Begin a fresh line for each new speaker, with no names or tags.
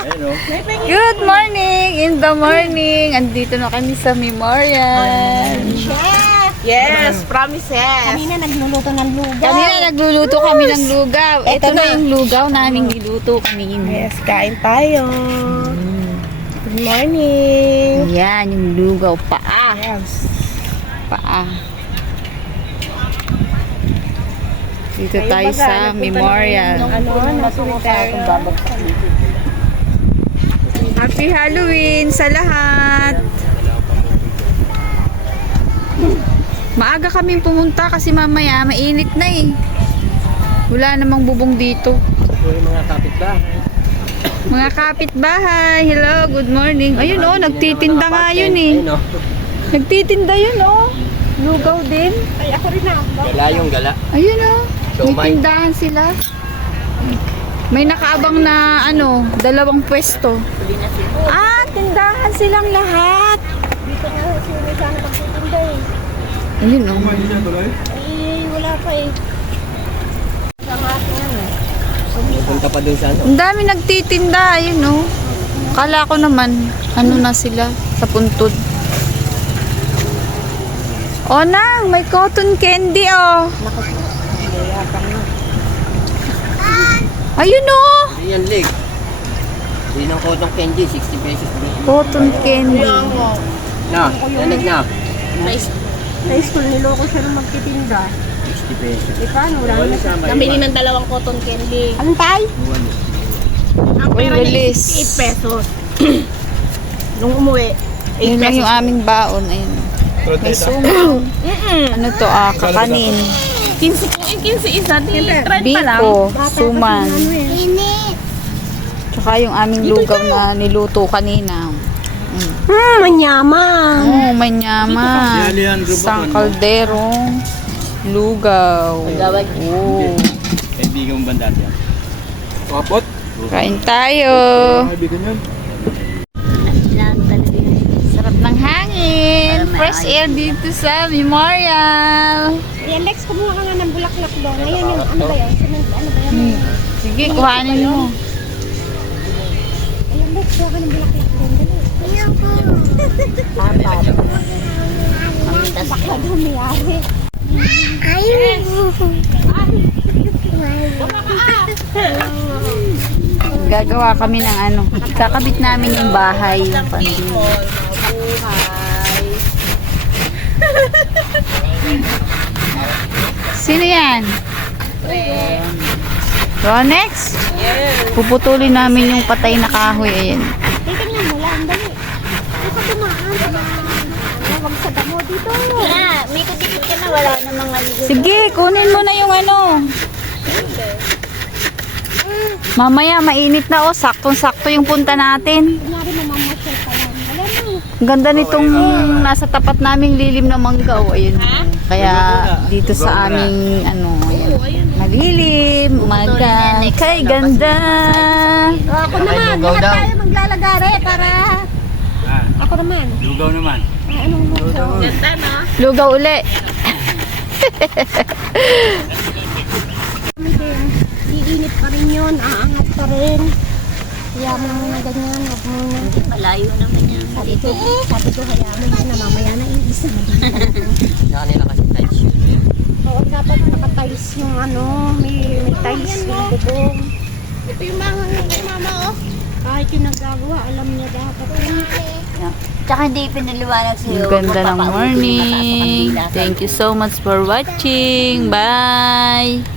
Good morning! In the morning! Andito na kami sa Memorial.
Chef!
Yes, promises.
Kanina nagluluto ng lugaw.
Kanina nagluluto kami ng lugaw. Ito na yung lugaw namin niluto kanina.
Yes, kain tayo. Good morning.
Yan, yung lugaw. Paa.
Yes.
Paa. Dito tayo sa Memorial. Happy Halloween sa lahat! Maaga kaming pumunta kasi mamaya mainit na eh. Wala namang bubong dito.
Mga kapitbahay.
Mga kapitbahay, hello, good morning. Ayun oh, nagtitinda nga yun eh. Nagtitinda yun oh. Lugaw din.
Ay, ako rin na.
Gala yung gala.
Ayun oh. May
Siomay.
tindahan sila. May nakaabang na ano, dalawang pwesto. Ah, tindahan silang lahat.
Dito nga, sino sana pagtitinda eh.
Ayun oh.
Eh, wala pa eh. Sa akin yan eh.
Punta pa dun sa ano.
Ang dami nagtitinda, ayun oh. Kala ko naman, ano na sila sa puntod. O nang, may cotton candy oh. Ayun oh.
Hindi yan leg. Hindi ng cotton candy, 60 pesos.
Cotton candy.
Na, nanig na.
Sa school, niloko siya nung magtitinda.
60 pesos.
Eh, paano? Wala na siya.
Namili ng dalawang cotton candy.
Anong tay?
Ang
Uy,
pera niya
walis.
68 pesos. Nung umuwi, 8
Yun lang
pesos.
yung aming baon. Ayun. May sumo. Ano to ah, kakanin.
15 po, 15 isa. 30 pa lang.
Biko, suman.
Init!
Tsaka yung aming lugaw na niluto kanina.
Manyaman!
Oh, manyaman. Isang kalderong lugaw. Oh.
Kaibigan mong bandat yan. Kapot?
Kain tayo.
Kaibigan yan.
Sarap ng hangin. Fresh air dito sa Memorial.
Ayan, Lex, kumuha ka nga ng bulaklak doon. Ngayon yung ano ba yan? Ano ba yan?
Sige, kuhanin mo.
Ayan, Lex, kuha ka ng bulaklak doon. Dali. Ayan po. Apat. Bakla daw mayari. Ayun.
Gagawa kami ng ano. Kakabit namin yung bahay. Yung pandil. Sino yan? Ronex? Puputulin namin yung patay na kahoy. Ayan.
Titingnan mo lang, dali. Ay, pa tumaan. Huwag sa damo dito. May kudikit ka na, wala na mga ligo.
Sige, kunin mo na yung ano. Mamaya, mainit na oh. Saktong-sakto yung punta natin.
Kunyari mamamasyal pa yan. Wala na.
Ang ganda nitong nasa tapat naming lilim na manggaw. Ayun. Kaya dito sa aming ano, ayan. Malilim, umaga. Kay ganda.
Ako naman,
lugaw
lahat
daw.
tayo maglalagare para... Ako naman.
Lugaw naman.
Ay, anong lugaw?
Ganda, no?
Lugaw uli.
Iinit pa rin yun, aangat pa rin. Kaya mo na ganyan, huwag mo na. Malayo naman yan. Sabi ko, hayaan mo yun na mamaya na iisa.
Sa kanila kasi tiles.
Oo, dapat nakatiles yung ano, may tiles yung bubong.
Ito yung mga kay mama, oh.
Kahit yung naggagawa, alam niya dapat yun.
Tsaka hindi pinaliwanag sa'yo.
Ang ganda ng morning. Thank you so much for watching. Bye.